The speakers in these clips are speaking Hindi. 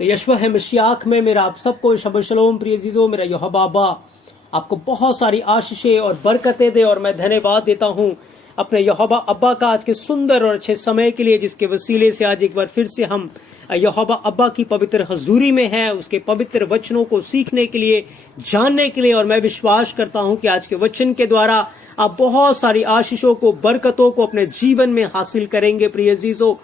तो यशवा है मशियाक में मेरा आप सबको शब शलोम प्रिय अजीजों। मेरा यहोवा बाबा आपको बहुत सारी आशीषें और बरकतें दे और मैं धन्यवाद देता हूं अपने यहोवा अब्बा का आज के सुंदर और अच्छे समय के लिए, जिसके वसीले से आज एक बार फिर से हम यहोवा अब्बा की पवित्र हजूरी में हैं, उसके पवित्र वचनों को सीखने के लिए, जानने के लिए। और मैं विश्वास करता हूं कि आज के वचन के द्वारा आप बहुत सारी आशीषों को, बरकतों को अपने जीवन में हासिल करेंगे प्रिय अजीजों।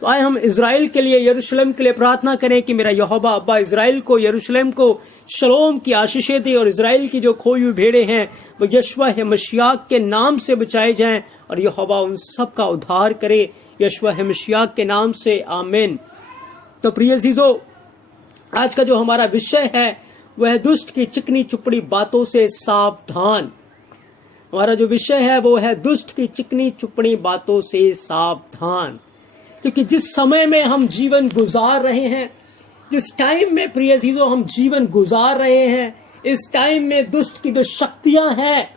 तो आए हम इजराइल के लिए, यरूशलेम के लिए प्रार्थना करें कि मेरा यहोवा अब्बा इजराइल को, यरूशलेम को शलोम की आशीषें दे और इजराइल की जो खोई हुई भेड़े हैं वो यशवा है मशियाक के नाम से बचाए जाएं और यहोवा उन सब का उद्धार करे यशवा है मशियाक के नाम से, आमीन। तो प्रिय अजीजों, आज का जो हमारा विषय है वह है दुष्ट की चिकनी चुपड़ी बातों से सावधान। हमारा जो विषय है वो है दुष्ट की चिकनी चुपड़ी बातों से सावधान। क्योंकि जिस समय में हम जीवन गुजार रहे हैं, जिस टाइम में प्रिय अजीजों हम जीवन गुजार रहे हैं, इस टाइम में दुष्ट की जो शक्तियां हैं,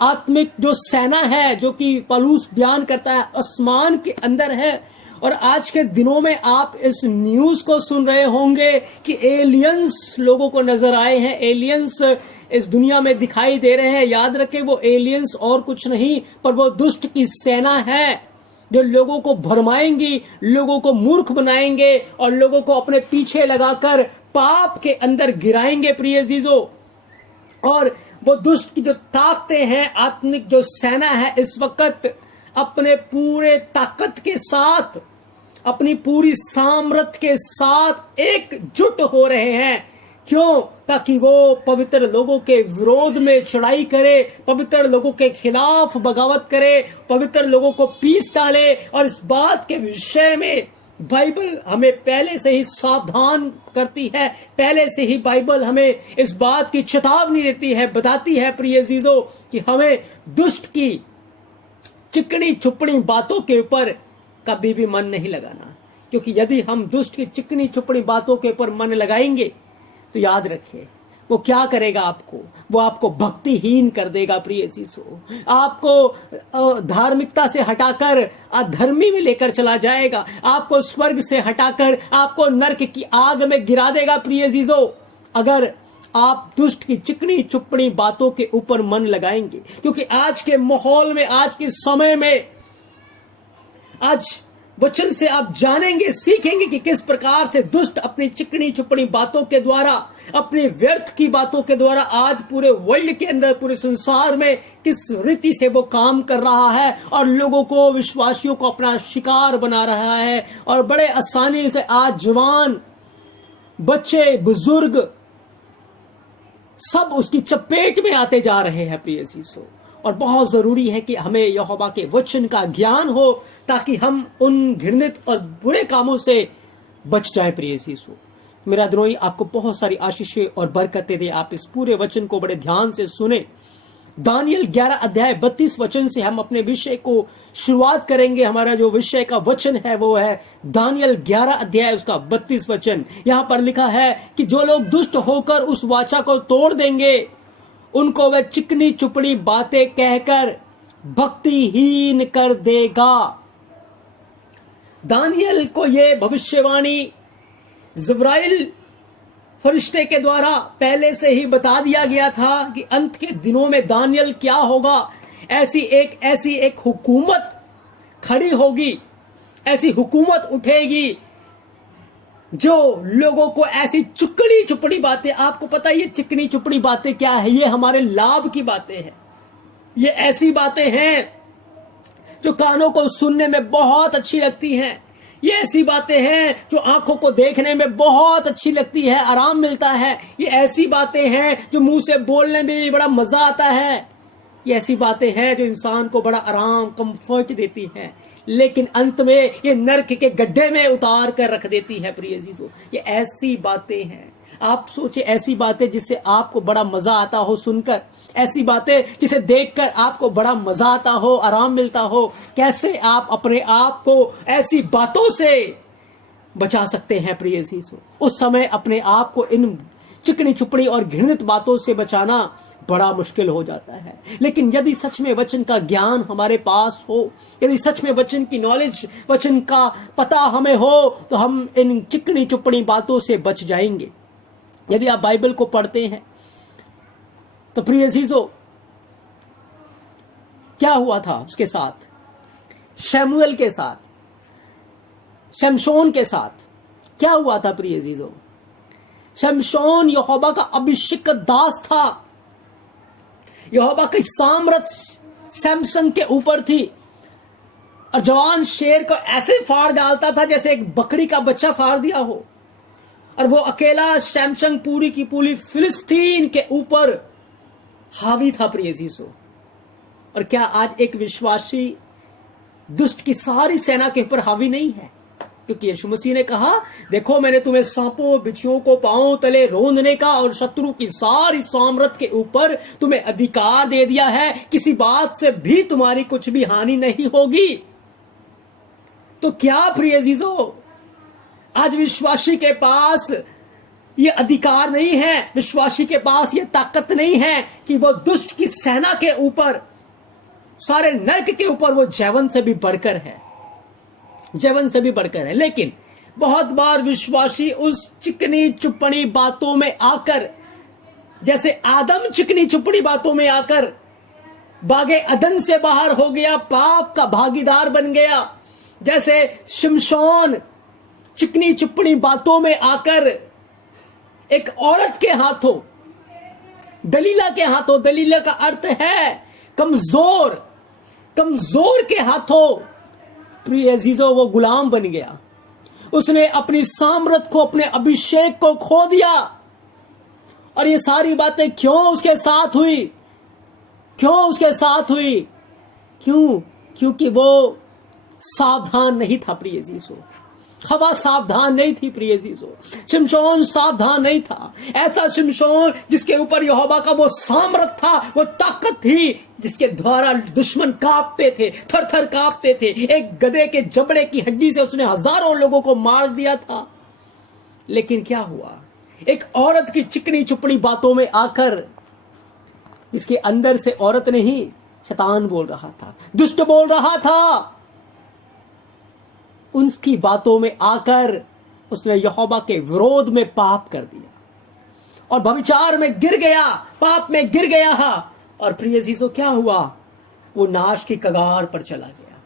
आत्मिक जो सेना है, जो कि पौलुस बयान करता है आसमान के अंदर है। और आज के दिनों में आप इस न्यूज को सुन रहे होंगे कि एलियंस लोगों को नजर आए हैं, एलियंस इस दुनिया में दिखाई दे रहे हैं। याद रखें, वो एलियंस और कुछ नहीं पर वो दुष्ट की सेना है जो लोगों को भरमाएंगी, लोगों को मूर्ख बनाएंगे और लोगों को अपने पीछे लगाकर पाप के अंदर गिराएंगे प्रिय अजीजों। और वो दुष्ट की जो ताकतें हैं, आत्मिक जो सेना है, इस वक्त अपने पूरे ताकत के साथ, अपनी पूरी सामर्थ के साथ एकजुट हो रहे हैं। क्यों? ताकि वो पवित्र लोगों के विरोध में चढ़ाई करे, पवित्र लोगों के खिलाफ बगावत करे, पवित्र लोगों को पीस डाले। और इस बात के विषय में बाइबल हमें पहले से ही सावधान करती है, पहले से ही बाइबल हमें इस बात की चेतावनी देती है, बताती है प्रिय अजीजों कि हमें दुष्ट की चिकनी चुपड़ी बातों के ऊपर कभी भी मन नहीं लगाना। क्योंकि यदि हम दुष्ट की चिकनी चुपड़ी बातों के ऊपर मन लगाएंगे तो याद रखिए वो क्या करेगा, वो आपको भक्तिहीन कर देगा प्रिय अजीजों। आपको धार्मिकता से हटाकर अधर्मी में लेकर चला जाएगा, आपको स्वर्ग से हटाकर आपको नरक की आग में गिरा देगा प्रिय अजीजों, अगर आप दुष्ट की चिकनी चुपड़ी बातों के ऊपर मन लगाएंगे। क्योंकि आज के माहौल में, आज के समय में, आज वचन से आप जानेंगे, सीखेंगे कि किस प्रकार से दुष्ट अपनी चिकनी चुपड़ी बातों के द्वारा, अपनी व्यर्थ की बातों के द्वारा आज पूरे वर्ल्ड के अंदर, पूरे संसार में किस रीति से वो काम कर रहा है और लोगों को, विश्वासियों को अपना शिकार बना रहा है। और बड़े आसानी से आज जवान, बच्चे, बुजुर्ग सब उसकी चपेट में आते जा रहे हैं प्रिय अजीजों। और बहुत जरूरी है कि हमें यहोवा के वचन का ज्ञान हो ताकि हम उन घृणित और बुरे कामों से बच जाएं प्रिय अजीजों। मेरा द्रोही आपको बहुत सारी आशीषें और बरकतें दे। आप इस पूरे वचन को बड़े ध्यान से सुने। दानियल 11 अध्याय 32 वचन से हम अपने विषय को शुरुआत करेंगे। हमारा जो विषय का वचन है वो है दानियल 11 अध्याय उसका 32 वचन। यहां पर लिखा है कि जो लोग दुष्ट होकर उस वाचा को तोड़ देंगे, उनको वह चिकनी चुपड़ी बातें कहकर भक्तिहीन कर देगा। दानियल को यह भविष्यवाणी जिब्राइल फरिश्ते के द्वारा पहले से ही बता दिया गया था कि अंत के दिनों में दानियल क्या होगा। ऐसी एक हुकूमत खड़ी होगी, ऐसी हुकूमत उठेगी जो लोगों को ऐसी चिकनी चुपड़ी बातें, आपको पता है ये चिकनी चुपड़ी बातें क्या है? ये हमारे लाभ की बातें हैं। ये ऐसी बातें हैं जो कानों को सुनने में बहुत अच्छी लगती हैं। ये ऐसी बातें हैं जो आंखों को देखने में बहुत अच्छी लगती है, आराम मिलता है। ये ऐसी बातें हैं जो मुंह से बोलने में भी बड़ा मजा आता है। ये ऐसी बातें हैं जो इंसान को बड़ा आराम, कंफर्ट देती हैं, लेकिन अंत में ये नरक के गड्ढे में उतार कर रख देती है प्रिय अजीजों। ये ऐसी बातें हैं, आप सोचे, ऐसी बातें जिससे आपको बड़ा मजा आता हो सुनकर, ऐसी बातें जिसे देखकर आपको बड़ा मजा आता हो, आराम मिलता हो। कैसे आप अपने आप को ऐसी बातों से बचा सकते हैं प्रिय अजीजों? उस समय अपने आप को इन चिकनी चुपड़ी और घृणित बातों से बचाना बड़ा मुश्किल हो जाता है। लेकिन यदि सच में वचन का ज्ञान हमारे पास हो, यदि सच में वचन की नॉलेज, वचन का पता हमें हो, तो हम इन चिकनी चुपड़ी बातों से बच जाएंगे। यदि आप बाइबल को पढ़ते हैं तो प्रिय अजीजों, क्या हुआ था उसके साथ, शमूएल के साथ, शमशोन के साथ क्या हुआ था प्रिय अजीजों? शमशोन यहोवा का अभिषिक्त दास था। यहोवा की सामर्थ सैमसन के ऊपर थी और जवान शेर को ऐसे फाड़ डालता था जैसे एक बकरी का बच्चा फाड़ दिया हो। और वो अकेला सैमसन पूरी की पूरी फिलिस्तीन के ऊपर हावी था प्रिय अजीजों। और क्या आज एक विश्वासी दुष्ट की सारी सेना के ऊपर हावी नहीं है? क्योंकि यीशु मसीह ने कहा, देखो मैंने तुम्हें सांपों बिच्छुओं को पांव तले रोंदने का और शत्रु की सारी सामर्थ के ऊपर तुम्हें अधिकार दे दिया है, किसी बात से भी तुम्हारी कुछ भी हानि नहीं होगी। तो क्या प्रिय अजीजों, आज विश्वासी के पास ये अधिकार नहीं है, विश्वासी के पास ये ताकत नहीं है कि वो दुष्ट की सेना के ऊपर, सारे नरक के ऊपर वो जैवन से भी बढ़कर है, जैवन से भी बढ़कर है। लेकिन बहुत बार विश्वासी उस चिकनी चुपड़ी बातों में आकर, जैसे आदम चिकनी चुपड़ी बातों में आकर बागे अदन से बाहर हो गया, पाप का भागीदार बन गया, जैसे शिमशोन चिकनी चुपड़ी बातों में आकर एक औरत के हाथों, दलीला के हाथों, दलीला का अर्थ है कमजोर, कमजोर के हाथों प्रिय अजीजों वो गुलाम बन गया। उसने अपनी सामर्थ को, अपने अभिषेक को खो दिया। और ये सारी बातें क्यों उसके साथ हुई? क्यों उसके साथ हुई? क्योंकि वो सावधान नहीं था प्रिय अजीजों। हवा सावधान नहीं थी प्रिय अजीजों। शिमशोन सावधान नहीं था। ऐसा शिमशोन जिसके ऊपर यहोवा का वो सामर्थ था, वो ताकत थी, जिसके द्वारा दुश्मन कांपते थे, थर थर कांपते थे। एक गधे के जबड़े की हड्डी से उसने हजारों लोगों को मार दिया था। लेकिन क्या हुआ? एक औरत की चिकनी चुपड़ी बातों में आकर, इसके अंदर से औरत नहीं, शैतान बोल रहा था, दुष्ट बोल रहा था, उनकी बातों में आकर उसने यहोवा के विरोध में पाप कर दिया और व्यभिचार में गिर गया, पाप में गिर गया। और प्रिय अजीजों क्या हुआ? वो नाश की कगार पर चला गया।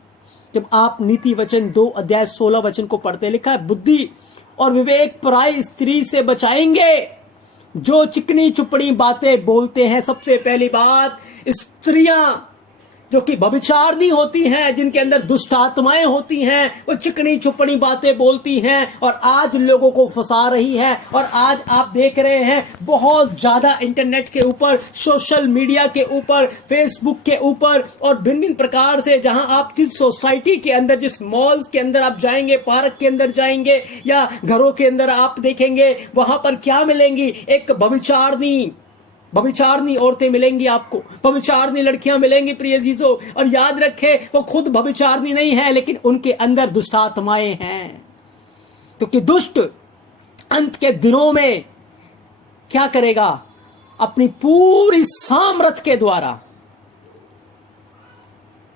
जब आप नीति वचन 2 अध्याय 16 वचन को पढ़ते, लिखा है, बुद्धि और विवेक पराई स्त्री से बचाएंगे जो चिकनी चुपड़ी बातें बोलते हैं। सबसे पहली बात, स्त्रियां जो कि व्यभिचारिणी होती हैं, जिनके अंदर दुष्ट आत्माएं होती हैं, वो चिकनी चुपड़ी बातें बोलती हैं और आज लोगों को फंसा रही है। और आज आप देख रहे हैं बहुत ज्यादा इंटरनेट के ऊपर, सोशल मीडिया के ऊपर, फेसबुक के ऊपर और भिन्न भिन्न प्रकार से, जहां आप जिस सोसाइटी के अंदर, जिस मॉल्स के अंदर आप जाएंगे, पार्क के अंदर जाएंगे या घरों के अंदर आप देखेंगे, वहां पर क्या मिलेंगी? एक व्यभिचारिणी औरतें मिलेंगी आपको, व्यभिचारिणी लड़कियां मिलेंगी प्रिय अजीजों। और याद रखें, वो खुद व्यभिचारिणी नहीं है, लेकिन उनके अंदर दुष्ट आत्माएं हैं। क्योंकि दुष्ट अंत के दिनों में क्या करेगा? अपनी पूरी सामर्थ के द्वारा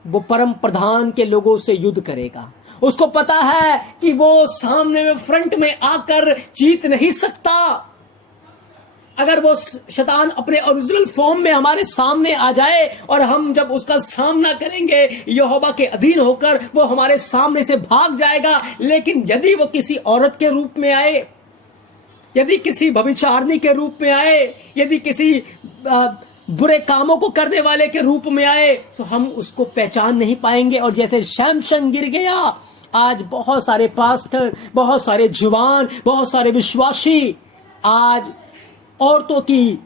वो परम प्रधान के लोगों से युद्ध करेगा। उसको पता है कि वो सामने में, फ्रंट में आकर जीत नहीं सकता। अगर वो शैतान अपने ओरिजिनल फॉर्म में हमारे सामने आ जाए और हम जब उसका सामना करेंगे यहोवा के अधीन होकर, वो हमारे सामने से भाग जाएगा। लेकिन यदि वो किसी औरत के रूप में आए, यदि किसी व्यभिचारिणी के रूप में आए, यदि किसी बुरे कामों को करने वाले के रूप में आए, तो हम उसको पहचान नहीं पाएंगे। और जैसे शमशन गिर गया, आज बहुत सारे पास्टर, बहुत सारे जुवान, बहुत सारे विश्वासी आज औरतों की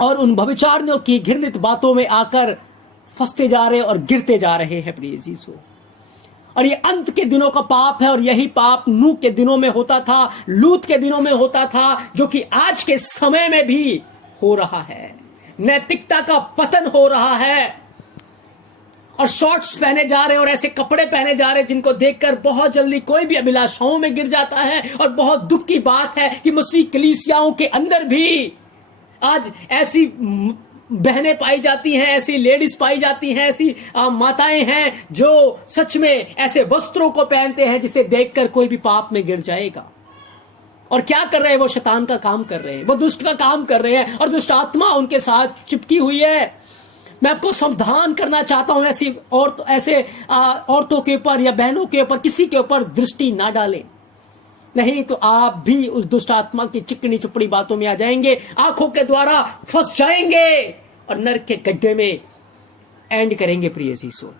और उन व्यभिचारिणियों की घृणित बातों में आकर फंसते जा रहे और गिरते जा रहे हैं प्रिय अजीजों। और ये अंत के दिनों का पाप है। और यही पाप नूह के दिनों में होता था, लूत के दिनों में होता था, जो कि आज के समय में भी हो रहा है। नैतिकता का पतन हो रहा है और शॉर्ट्स पहने जा रहे हैं और ऐसे कपड़े पहने जा रहे हैं जिनको देखकर बहुत जल्दी कोई भी अभिलाषाओं में गिर जाता है। और बहुत दुख की बात है कि मसीह कलीसियाओं के अंदर भी आज ऐसी बहनें पाई जाती हैं, ऐसी लेडीज पाई जाती हैं, ऐसी माताएं हैं जो सच में ऐसे वस्त्रों को पहनते हैं जिसे देखकर कोई भी पाप में गिर जाएगा। और क्या कर रहे हैं? वो शैतान का काम कर रहे हैं, वो दुष्ट का काम कर रहे हैं और दुष्ट आत्मा उनके साथ चिपकी हुई है। मैं आपको सावधान करना चाहता हूं, ऐसी औरतों के ऊपर या बहनों के ऊपर, किसी के ऊपर दृष्टि ना डालें, नहीं तो आप भी उस दुष्ट आत्मा की चिकनी चुपड़ी बातों में आ जाएंगे, आंखों के द्वारा फंस जाएंगे और नरक के गड्ढे में एंड करेंगे। प्रिय जीसो,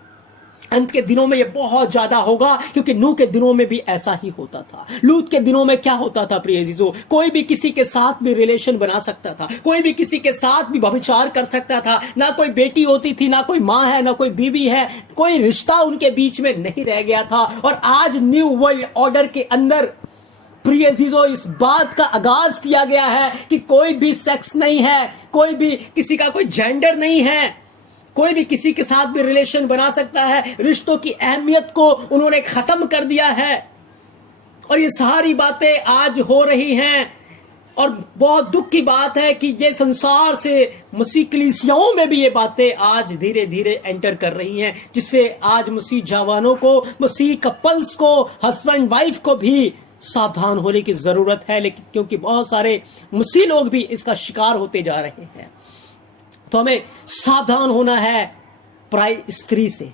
अंत के दिनों में ये बहुत ज्यादा होगा, क्योंकि नूह के दिनों में भी ऐसा ही होता था। लूत के दिनों में क्या होता था प्रिय जीसो? कोई भी किसी के साथ भी रिलेशन बना सकता था, कोई भी किसी के साथ भी व्यभिचार कर सकता था। ना कोई बेटी होती थी, ना कोई माँ है, ना कोई बीवी है, कोई रिश्ता उनके बीच में नहीं रह गया था। और आज न्यू वर्ल्ड ऑर्डर के अंदर प्रिय जीजो इस बात का आगाज किया गया है कि कोई भी सेक्स नहीं है, कोई भी किसी का कोई जेंडर नहीं है, कोई भी किसी के साथ भी रिलेशन बना सकता है। रिश्तों की अहमियत को उन्होंने खत्म कर दिया है और ये सारी बातें आज हो रही हैं। और बहुत दुख की बात है कि ये संसार से मसीह कलीसियाओं में भी ये बातें आज धीरे धीरे एंटर कर रही हैं, जिससे आज मसीह जवानों को, मसीह कपल्स को, हस्बैंड वाइफ को भी सावधान होने की जरूरत है। लेकिन क्योंकि बहुत सारे मसीह लोग भी इसका शिकार होते जा रहे हैं, तो हमें सावधान होना है प्राय स्त्री से,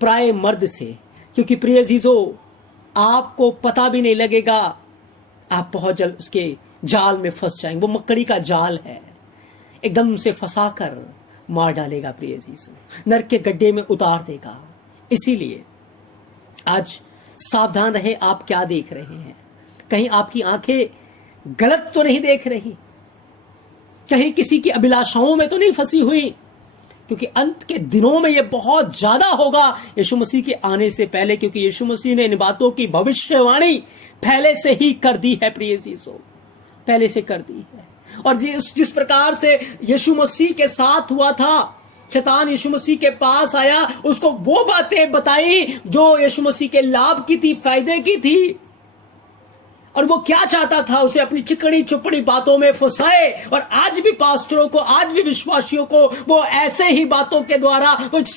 प्राय मर्द से, क्योंकि प्रिय जीजो आपको पता भी नहीं लगेगा, आप बहुत जल्द उसके जाल में फंस जाएंगे। वो मकड़ी का जाल है, एकदम से फंसाकर मार डालेगा प्रिय जीजो, नरक के गड्ढे में उतार देगा। इसीलिए आज सावधान रहे, आप क्या देख रहे हैं? कहीं आपकी आंखें गलत तो नहीं देख रही, कहीं किसी की अभिलाषाओं में तो नहीं फंसी हुई, क्योंकि अंत के दिनों में यह बहुत ज्यादा होगा यीशु मसीह के आने से पहले, क्योंकि यीशु मसीह ने इन बातों की भविष्यवाणी पहले से ही कर दी है प्रिय जीसो, पहले से कर दी है। और जिस प्रकार से यीशु मसीह के साथ हुआ था, शैतान यीशु मसीह के पास आया, उसको वो बातें बताई जो यीशु मसीह के लाभ की थी, फायदे की थी, और वो क्या चाहता था? उसे अपनी चिकनी चुपड़ी बातों में फंसाए। और आज भी पास्टरों को, आज भी विश्वासियों को वो ऐसे ही बातों के द्वारा, कुछ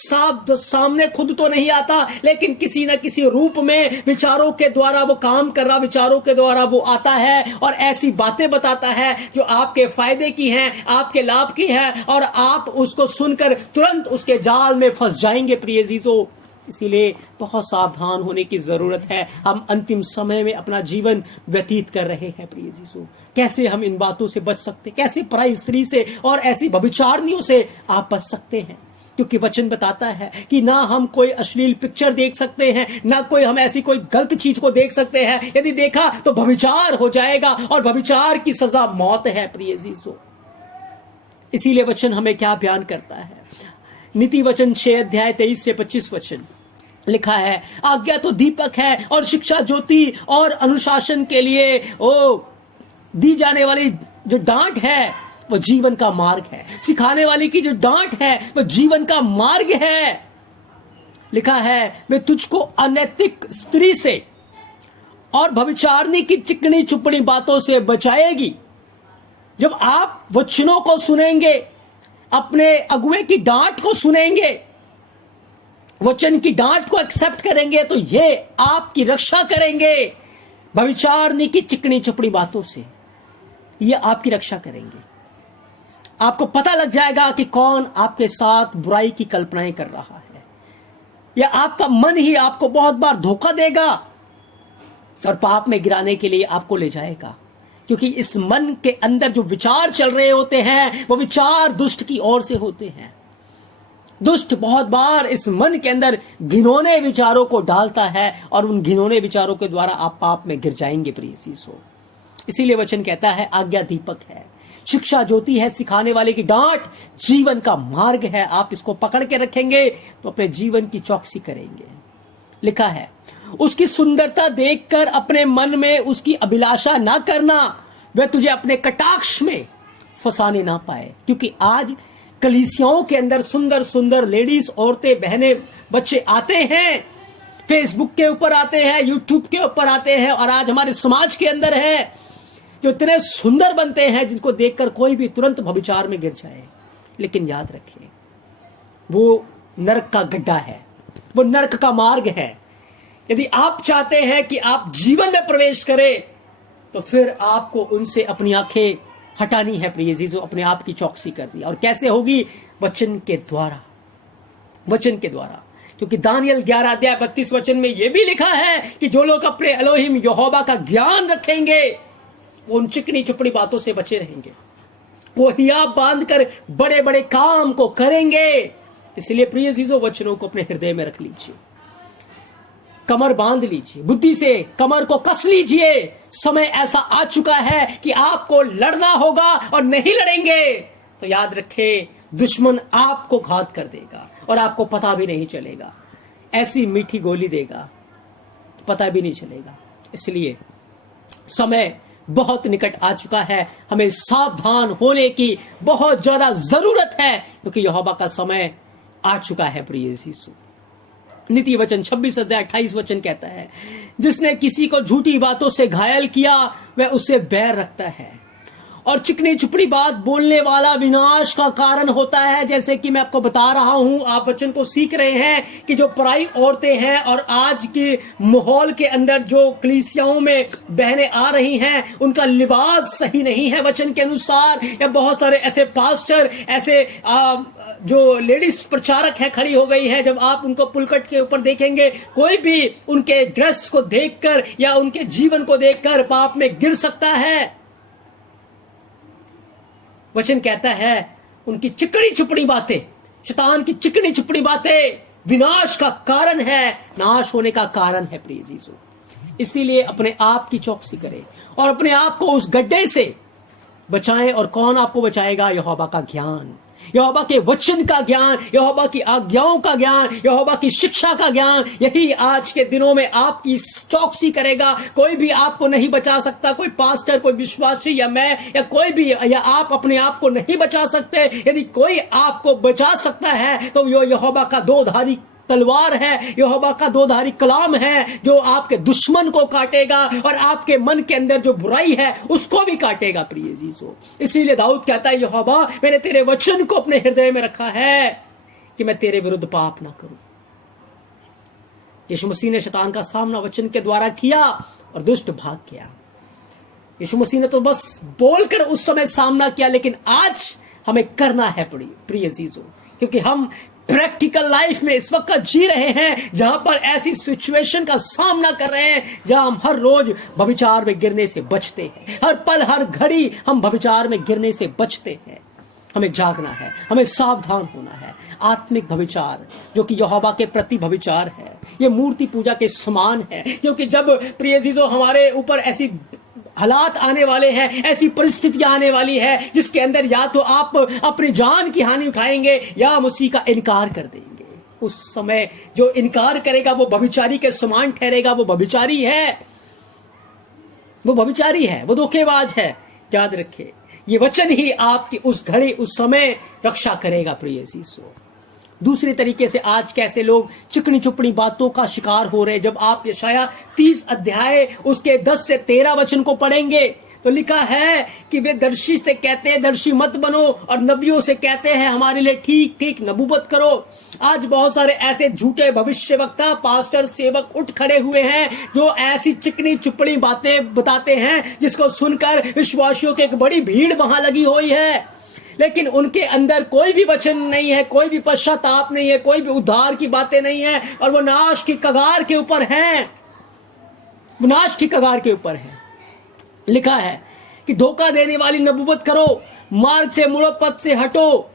सामने खुद तो नहीं आता, लेकिन किसी न किसी रूप में विचारों के द्वारा वो काम कर रहा, विचारों के द्वारा वो आता है और ऐसी बातें बताता है जो आपके फायदे की हैं, आपके लाभ की है, और आप उसको सुनकर तुरंत उसके जाल में फंस जाएंगे प्रिय जीजो। इसीलिए बहुत सावधान होने की जरूरत है। हम अंतिम समय में अपना जीवन व्यतीत कर रहे हैं प्रिय जीसू, कैसे हम इन बातों से बच सकते, कैसे पराई स्त्री से और ऐसी व्यभिचारिणियों से आप बच सकते हैं? क्योंकि वचन बताता है कि ना हम कोई अश्लील पिक्चर देख सकते हैं, ना कोई हम ऐसी कोई गलत चीज को देख सकते हैं। यदि देखा तो व्यभिचार हो जाएगा और व्यभिचार की सजा मौत है प्रिय जीसू। इसीलिए वचन हमें क्या बयान करता है? नीति वचन 6 अध्याय 23 से 25 वचन लिखा है, आज्ञा तो दीपक है और शिक्षा ज्योति और अनुशासन के लिए दी जाने वाली जो डांट है वो जीवन का मार्ग है। सिखाने वाली की जो डांट है वो जीवन का मार्ग है। लिखा है, वे तुझको अनैतिक स्त्री से और व्यभिचारिणी की चिकनी चुपड़ी बातों से बचाएगी। जब आप वचनों को सुनेंगे, अपने अगुए की डांट को सुनेंगे, वचन की डांट को एक्सेप्ट करेंगे, तो ये आपकी रक्षा करेंगे। व्यभिचारिणी की चिकनी चुपड़ी बातों से ये आपकी रक्षा करेंगे। आपको पता लग जाएगा कि कौन आपके साथ बुराई की कल्पनाएं कर रहा है, या आपका मन ही आपको बहुत बार धोखा देगा और पाप में गिराने के लिए आपको ले जाएगा। क्योंकि इस मन के अंदर जो विचार चल रहे होते हैं वो विचार दुष्ट की ओर से होते हैं। दुष्ट बहुत बार इस मन के अंदर घिनौने विचारों को डालता है और उन घिनौने विचारों के द्वारा आप पाप में गिर जाएंगे प्रिय जीसो। इसीलिए वचन कहता है, आज्ञा दीपक है, शिक्षा ज्योति है, सिखाने वाले की डांट जीवन का मार्ग है। आप इसको पकड़ के रखेंगे तो अपने जीवन की चौकसी करेंगे। लिखा है, उसकी सुंदरता देखकर अपने मन में उसकी अभिलाषा ना करना, वह तुझे अपने कटाक्ष में फंसाने ना पाए। क्योंकि आज कलीसियाओं के अंदर सुंदर सुंदर लेडीज, औरतें, बहनें, बच्चे आते हैं, फेसबुक के ऊपर आते हैं, यूट्यूब के ऊपर आते हैं, और आज हमारे समाज के अंदर है जो इतने सुंदर बनते हैं जिनको देखकर कोई भी तुरंत व्यभिचार में गिर जाए। लेकिन याद रखें, वो नरक का गड्ढा है, वो नरक का मार्ग है। यदि आप चाहते हैं कि आप जीवन में प्रवेश करें, तो फिर आपको उनसे अपनी आंखें हटानी है प्रिय अजीजों, अपने आप की चौकसी करनी। और कैसे होगी? वचन के द्वारा, वचन के द्वारा। क्योंकि दानियल 11 अध्याय 32 वचन में यह भी लिखा है कि जो लोग अपने एलोहिम यहोवा का ज्ञान रखेंगे, वो उन चिकनी चुपड़ी बातों से बचे रहेंगे, वो हियाब बांधकर बड़े बड़े काम को करेंगे। इसलिए प्रिय अजीजों, वचनों को अपने हृदय में रख लीजिए, कमर बांध लीजिए, बुद्धि से कमर को कस लीजिए। समय ऐसा आ चुका है कि आपको लड़ना होगा, और नहीं लड़ेंगे तो याद रखें, दुश्मन आपको घात कर देगा और आपको पता भी नहीं चलेगा। ऐसी मीठी गोली देगा, पता भी नहीं चलेगा। इसलिए समय बहुत निकट आ चुका है, हमें सावधान होने की बहुत ज्यादा जरूरत है, क्योंकि यहोवा का समय आ चुका है प्रिय यीशु। नीति वचन 26 अध्याय 28 वचन कहता है, जिसने किसी को झूठी बातों से घायल किया वह उससे बैर रखता है, और चिकनी चुपड़ी बात बोलने वाला विनाश का कारण होता है। जैसे कि मैं आपको बता रहा हूं, आप वचन को सीख रहे हैं कि जो पराई औरतें हैं और आज के माहौल के अंदर जो कलीसियाओं में बहनें आ रही हैं, उनका लिबास सही नहीं है वचन के अनुसार। या बहुत सारे ऐसे पास्टर, ऐसे जो लेडीज प्रचारक है खड़ी हो गई है, जब आप उनको पुलकट के ऊपर देखेंगे, कोई भी उनके ड्रेस को देखकर या उनके जीवन को देखकर पाप में गिर सकता है। वचन कहता है, उनकी चिकनी चुपड़ी बातें, शैतान की चिकनी चुपड़ी बातें विनाश का कारण है, नाश होने का कारण है प्रिय यीशु। इसीलिए अपने आप की चौकसी करें और अपने आप को उस गड्ढे से बचाएं। और कौन आपको बचाएगा? यहोवा का ज्ञान, यहोवा के वचन का ज्ञान, यहोवा की आज्ञाओं का ज्ञान, यहोवा की शिक्षा का ज्ञान। यही आज के दिनों में आपकी चौकसी करेगा। कोई भी आपको नहीं बचा सकता, कोई पास्टर, कोई विश्वासी या मैं या कोई भी, या आप अपने आप को नहीं बचा सकते। यदि कोई आपको बचा सकता है तो यो यहोवा का दोधारी तलवार है, यहोवा का दोधारी कलाम है, जो आपके दुश्मन को काटेगा और आपके मन के अंदर जो बुराई है उसको भी काटेगा प्रिय यीशु। इसीलिए दाऊद कहता है, यहोवा मैंने तेरे वचन को अपने हृदय में रखा है कि मैं तेरे विरुद्ध पाप ना करूं। यीशु मसीह ने शैतान का सामना वचन के द्वारा किया और दुष्ट भाग गया। यीशु मसीह ने तो बस बोलकर उस समय सामना किया, लेकिन आज हमें करना है प्रिय यीशु, क्योंकि हम प्रैक्टिकल लाइफ में इस वक्त जी रहे हैं, जहां पर ऐसी सिचुएशन का सामना कर रहे हैं जहां हम हर रोज व्यभिचार में गिरने से बचते हैं, हर पल हर घड़ी हम व्यभिचार में गिरने से बचते हैं। हमें जागना है, हमें सावधान होना है। आत्मिक व्यभिचार जो कि यहोवा के प्रति व्यभिचार है, ये मूर्ति पूजा के समान है। क्योंकि जब प्रिय अजीजों हमारे ऊपर ऐसी हालात आने वाले हैं, ऐसी परिस्थितियां आने वाली है जिसके अंदर या तो आप अपनी जान की हानि उठाएंगे या मसीह का इनकार कर देंगे, उस समय जो इनकार करेगा वो व्यभिचारी के समान ठहरेगा। वो व्यभिचारी है, वो व्यभिचारी है, वो धोखेबाज है। याद रखिए, ये वचन ही आपकी उस घड़ी उस समय रक्षा करेगा प्रिय यीशु। दूसरे तरीके से आज कैसे लोग चिकनी चुपड़ी बातों का शिकार हो रहे हैं। जब आप यशाया 30 अध्याय उसके 10 से 13 वचन को पढ़ेंगे तो लिखा है कि वे दर्शी से कहते हैं दर्शी मत बनो, और नबियों से कहते हैं हमारे लिए ठीक ठीक नबूवत करो। आज बहुत सारे ऐसे झूठे भविष्यवक्ता, पास्टर, सेवक उठ खड़े हुए हैं जो ऐसी चिकनी चुपड़ी बातें बताते हैं जिसको सुनकर विश्वासियों की एक बड़ी भीड़ वहां लगी हुई है, लेकिन उनके अंदर कोई भी वचन नहीं है, कोई भी पश्चाताप नहीं है, कोई भी उद्धार की बातें नहीं है, और वो नाश की कगार के ऊपर हैं, नाश की कगार के ऊपर है। लिखा है कि धोखा देने वाली नबूवत करो, मार्ग से मुड़ो, पथ से हटो,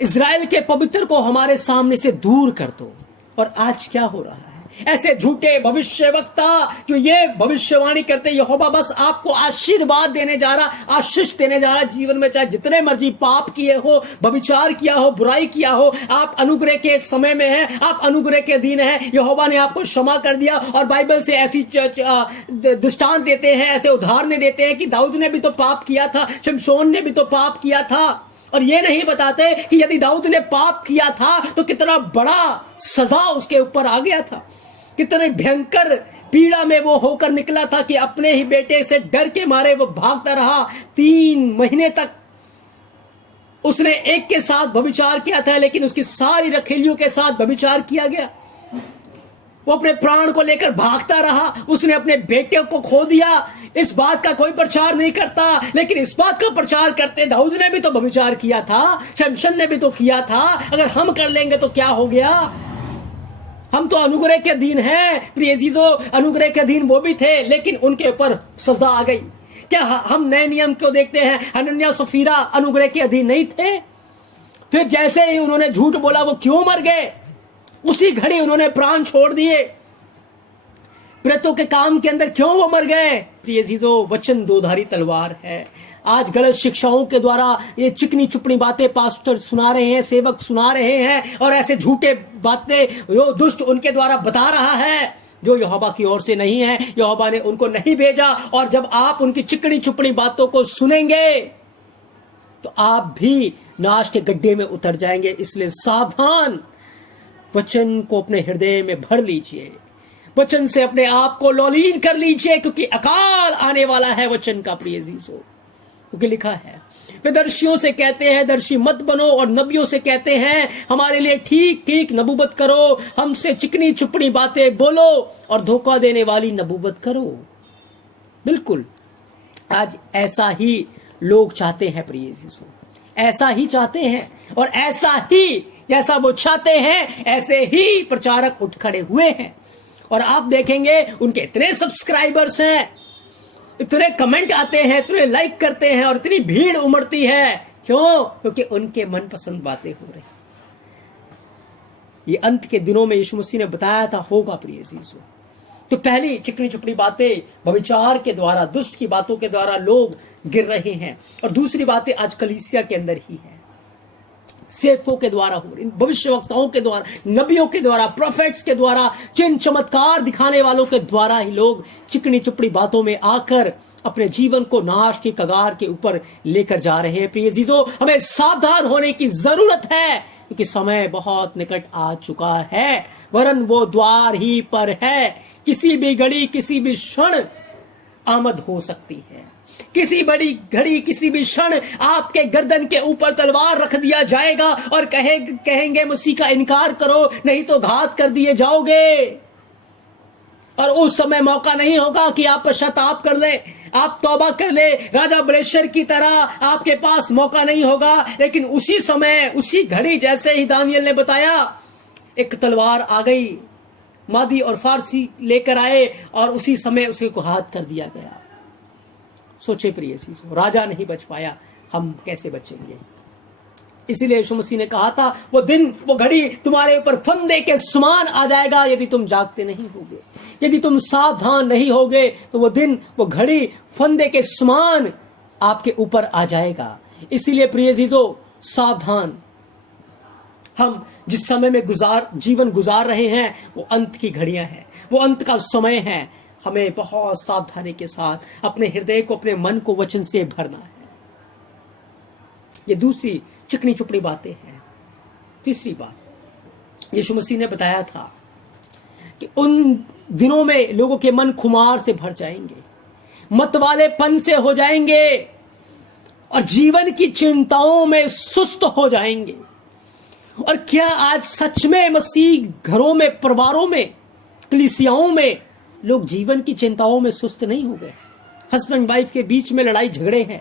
इज़राइल के पवित्र को हमारे सामने से दूर कर दो। और आज क्या हो रहा है? ऐसे झूठे भविष्यवक्ता जो ये भविष्यवाणी करते, यहोवा बस आपको आशीर्वाद देने जा रहा, आशीष देने जा रहा जीवन में, चाहे जितने मर्जी पाप किए हो, व्यभिचार किया हो, बुराई किया हो, आप अनुग्रह के समय में हैं, आप अनुग्रह के दिन हैं, यहोवा ने आपको क्षमा कर दिया। और बाइबल से ऐसी दृष्टांत देते हैं, ऐसे उदाहरण देते हैं कि दाऊद ने भी तो पाप किया था, शमशोन ने भी तो पाप किया था, और ये नहीं बताते कि यदि दाऊद ने पाप किया था तो कितना बड़ा सजा उसके ऊपर आ गया था, कितने भयंकर पीड़ा में वो होकर निकला था कि अपने ही बेटे से डर के मारे वो भागता रहा 3 महीने तक। उसने एक के साथ व्यभिचार किया था, लेकिन उसकी सारी रखेलियों के साथ व्यभिचार किया गया। वो अपने प्राण को लेकर भागता रहा, उसने अपने बेटे को खो दिया। इस बात का कोई प्रचार नहीं करता, लेकिन इस बात का प्रचार करते दाऊद ने भी तो व्यभिचार किया था, शमशन ने भी तो किया था। अगर हम कर लेंगे तो क्या हो गया? हम तो अनुग्रह के अधीन हैं प्रिय अजीजो, अनुग्रह के अधीन वो भी थे, लेकिन उनके ऊपर सजा आ गई। क्या हम नए नियम को देखते हैं? हनन्याह सफीरा अनुग्रह के अधीन नहीं थे? फिर जैसे ही उन्होंने झूठ बोला वो क्यों मर गए? उसी घड़ी उन्होंने प्राण छोड़ दिए। प्रेतों के काम के अंदर क्यों वो मर गए? प्रिय अजीजो, वचन दोधारी तलवार है। आज गलत शिक्षाओं के द्वारा ये चिकनी चुपड़ी बातें पास्टर सुना रहे हैं, सेवक सुना रहे हैं, और ऐसे झूठे बातें जो दुष्ट उनके द्वारा बता रहा है, जो यहोवा की ओर से नहीं है। यहोवा ने उनको नहीं भेजा। और जब आप उनकी चिकनी चुपड़ी बातों को सुनेंगे तो आप भी नाश के गड्ढे में उतर जाएंगे। इसलिए सावधान, वचन को अपने हृदय में भर लीजिए, वचन से अपने आप को लौलीन कर लीजिए, क्योंकि अकाल आने वाला है वचन का प्रिय अजीजों। क्योंकि लिखा है, वे दर्शियों से कहते हैं दर्शी मत बनो, और नबियों से कहते हैं हमारे लिए ठीक ठीक नबूवत करो। हमसे चिकनी चुपड़ी बातें बोलो और धोखा देने वाली नबूवत करो। बिल्कुल आज ऐसा ही लोग चाहते हैं प्रिय अजीजों, ऐसा ही चाहते हैं, और ऐसा ही जैसा वो चाहते हैं ऐसे ही प्रचारक उठ खड़े हुए हैं। और आप देखेंगे उनके इतने सब्सक्राइबर्स हैं, इतने कमेंट आते हैं, इतने लाइक करते हैं, और इतनी भीड़ उमड़ती है। क्यों? क्योंकि उनके मनपसंद बातें हो रही। ये अंत के दिनों में यीशु मसीह ने बताया था होगा प्रिय अजीजों। तो पहली चिकनी चुपड़ी बातें व्यभिचार के द्वारा, दुष्ट की बातों के द्वारा लोग गिर रहे हैं, और दूसरी बातें आज कलीसिया के अंदर ही है, सेवकों के द्वारा हो रही, भविष्यवक्ताओं के द्वारा, नबियों के द्वारा, प्रोफेट्स के द्वारा, चिन्ह चमत्कार दिखाने वालों के द्वारा ही लोग चिकनी चुपड़ी बातों में आकर अपने जीवन को नाश की कगार के ऊपर लेकर जा रहे हैं। प्रिय अजीजों, हमें सावधान होने की जरूरत है, क्योंकि समय बहुत निकट आ चुका है, वरन वो द्वार ही पर है। किसी भी घड़ी, किसी भी क्षण आमद हो सकती है। किसी बड़ी घड़ी, किसी भी क्षण आपके गर्दन के ऊपर तलवार रख दिया जाएगा और कहेंगे मसीह का इनकार करो, नहीं तो घात कर दिए जाओगे। और उस समय मौका नहीं होगा कि आप पश्चाताप कर ले, आप तौबा कर ले। राजा बलेश्वर की तरह आपके पास मौका नहीं होगा, लेकिन उसी समय, उसी घड़ी, जैसे ही दानियल ने बताया, एक तलवार आ गई, मादी और फारसी लेकर आए, और उसी समय उसे को घात कर दिया गया। सोचे प्रिय चीज, राजा नहीं बच पाया, हम कैसे बचेंगे? इसीलिए यीशु मसीह ने कहा था, वो दिन, वो घड़ी तुम्हारे ऊपर फंदे के समान आ जाएगा यदि तुम जागते नहीं होगे, यदि तुम सावधान नहीं होगे, तो वो दिन, वो घड़ी फंदे के समान आपके ऊपर आ जाएगा। इसीलिए प्रिय जीजो, सावधान। हम जिस समय में जीवन गुजार रहे हैं वो अंत की घड़ियां हैं, वो अंत का समय है। हमें बहुत सावधानी के साथ अपने हृदय को, अपने मन को वचन से भरना है। ये दूसरी चिकनी चुपड़ी बातें हैं। तीसरी बात, यीशु मसीह ने बताया था कि उन दिनों में लोगों के मन खुमार से भर जाएंगे, मतवालेपन से हो जाएंगे, और जीवन की चिंताओं में सुस्त हो जाएंगे। और क्या आज सच में मसीह घरों में, परिवारों में, कलीसियाओं में लोग जीवन की चिंताओं में सुस्त नहीं हो गए? हस्बैंड वाइफ के बीच में लड़ाई झगड़े हैं,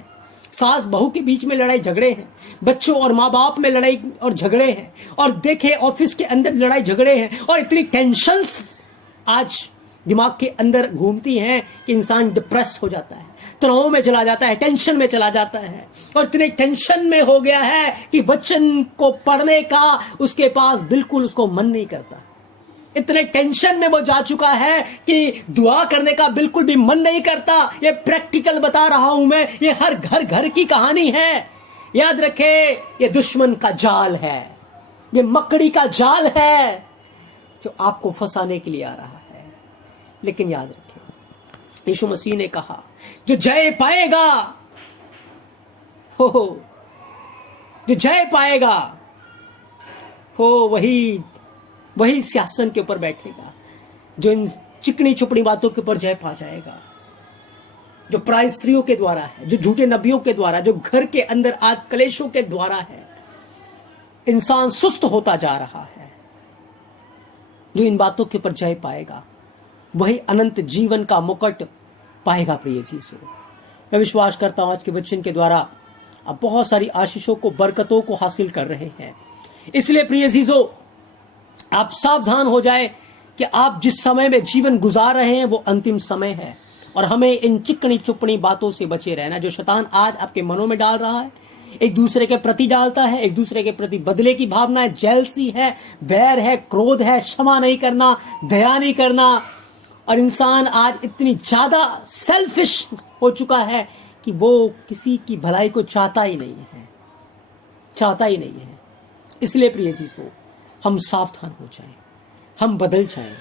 सास बहू के बीच में लड़ाई झगड़े हैं, बच्चों और माँ बाप में लड़ाई और झगड़े हैं, और देखे ऑफिस के अंदर लड़ाई झगड़े हैं, और इतनी टेंशन्स आज दिमाग के अंदर घूमती हैं कि इंसान डिप्रेस हो जाता है, तनाव में चला जाता है, टेंशन में चला जाता है, और इतने टेंशन में हो गया है कि वचन को पढ़ने का उसके पास बिल्कुल उसको मन नहीं करता। इतने टेंशन में वो जा चुका है कि दुआ करने का बिल्कुल भी मन नहीं करता। ये प्रैक्टिकल बता रहा हूं मैं, ये हर घर की कहानी है। याद रखे, ये दुश्मन का जाल है, ये मकड़ी का जाल है जो आपको फंसाने के लिए आ रहा है। लेकिन याद रखे, यीशु मसीह ने कहा, जो जय पाएगा, हो जो जय पाएगा, हो वही सिंहासन के ऊपर बैठेगा, जो इन चिकनी चुपड़ी बातों के ऊपर जय पा जाएगा। जो पराई स्त्रियों के द्वारा है, जो झूठे नबियों के द्वारा, जो घर के अंदर आज कलेशों के द्वारा है, इंसान सुस्त होता जा रहा है। जो इन बातों के ऊपर जय पाएगा वही अनंत जीवन का मुकुट पाएगा। प्रिय जीसो, मैं विश्वास करता हूं आज के वचन के द्वारा आप बहुत सारी आशीषों को, बरकतों को हासिल कर रहे हैं। इसलिए प्रिय जीसो, आप सावधान हो जाए कि आप जिस समय में जीवन गुजार रहे हैं वो अंतिम समय है, और हमें इन चिकनी चुपड़ी बातों से बचे रहना जो शैतान आज आपके मनों में डाल रहा है। एक दूसरे के प्रति डालता है, एक दूसरे के प्रति बदले की भावना है, जेलसी है, बैर है, क्रोध है, क्षमा नहीं करना, दया नहीं करना। और इंसान आज इतनी ज्यादा सेल्फिश हो चुका है कि वो किसी की भलाई को चाहता ही नहीं है। इसलिए प्रिय जीसो, हम सावधान हो जाएं, हम बदल जाएं।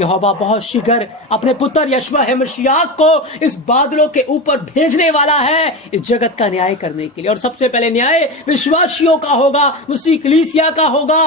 यहोवा बहुत शीघ्र अपने पुत्र यशवा है मसीह को इस बादलों के ऊपर भेजने वाला है इस जगत का न्याय करने के लिए। और सबसे पहले न्याय विश्वासियों का होगा, मसीह कलीसिया का होगा,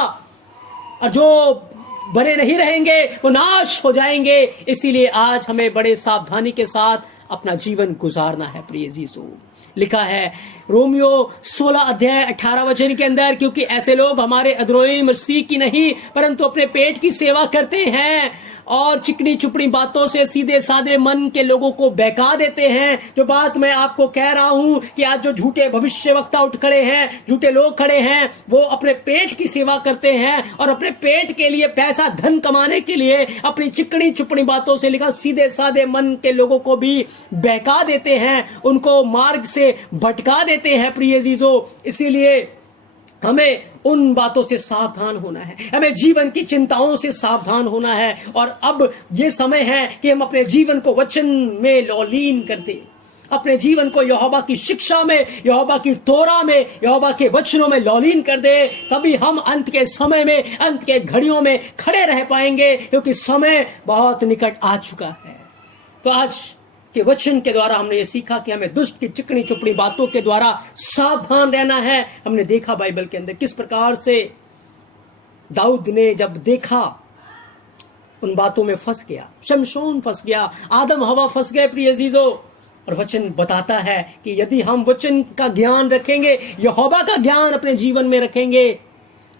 और जो बने नहीं रहेंगे वो नाश हो जाएंगे। इसीलिए आज हमें बड़े सावधानी के साथ अपना जीवन गुजारना है। प्रिय जीसो, लिखा है रोमियो 16 अध्याय 18 वचन के अंदर, क्योंकि ऐसे लोग हमारे अधरोही मसीह की नहीं परंतु अपने पेट की सेवा करते हैं और चिकनी चुपड़ी बातों से सीधे साधे मन के लोगों को बहका देते हैं। जो बात मैं आपको कह रहा हूं कि आज जो झूठे भविष्यवक्ता उठ खड़े हैं, झूठे लोग खड़े हैं, वो अपने पेट की सेवा करते हैं और अपने पेट के लिए, पैसा धन कमाने के लिए अपनी चिकनी चुपड़ी बातों से, लिखा सीधे साधे मन के लोगों को भी बहका देते हैं, उनको मार्ग से भटका देते हैं। प्रिय जीजो, इसीलिए हमें उन बातों से सावधान होना है, हमें जीवन की चिंताओं से सावधान होना है। और अब ये समय है कि हम अपने जीवन को वचन में लौलीन कर दें, अपने जीवन को यहोवा की शिक्षा में, यहोवा की तोरा में, यहोवा के वचनों में लौलीन कर दे। तभी हम अंत के समय में, अंत के घड़ियों में खड़े रह पाएंगे, क्योंकि समय बहुत निकट आ चुका है। तो आज के वचन के द्वारा हमने ये सीखा कि हमें दुष्ट की चिकनी चुपड़ी बातों के द्वारा सावधान रहना है। हमने देखा बाइबल के अंदर किस प्रकार से दाऊद ने जब देखा उन बातों में फंस गया, शमशोन फंस गया, आदम हवा फंस गए। प्रिय जीजो, और वचन बताता है कि यदि हम वचन का ज्ञान रखेंगे, यहोवा का ज्ञान अपने जीवन में रखेंगे,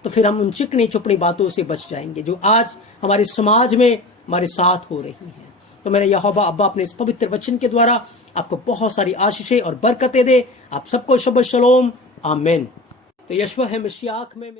तो फिर हम उन चिकनी चुपड़ी बातों से बच जाएंगे जो आज हमारे समाज में हमारे साथ हो रही हैं। तो मेरे यहोवा अब्बा अपने इस पवित्र वचन के द्वारा आपको बहुत सारी आशीषें और बरकतें दे। आप सबको शब्बत शलोम, आमीन। तो यशवा है मसीह में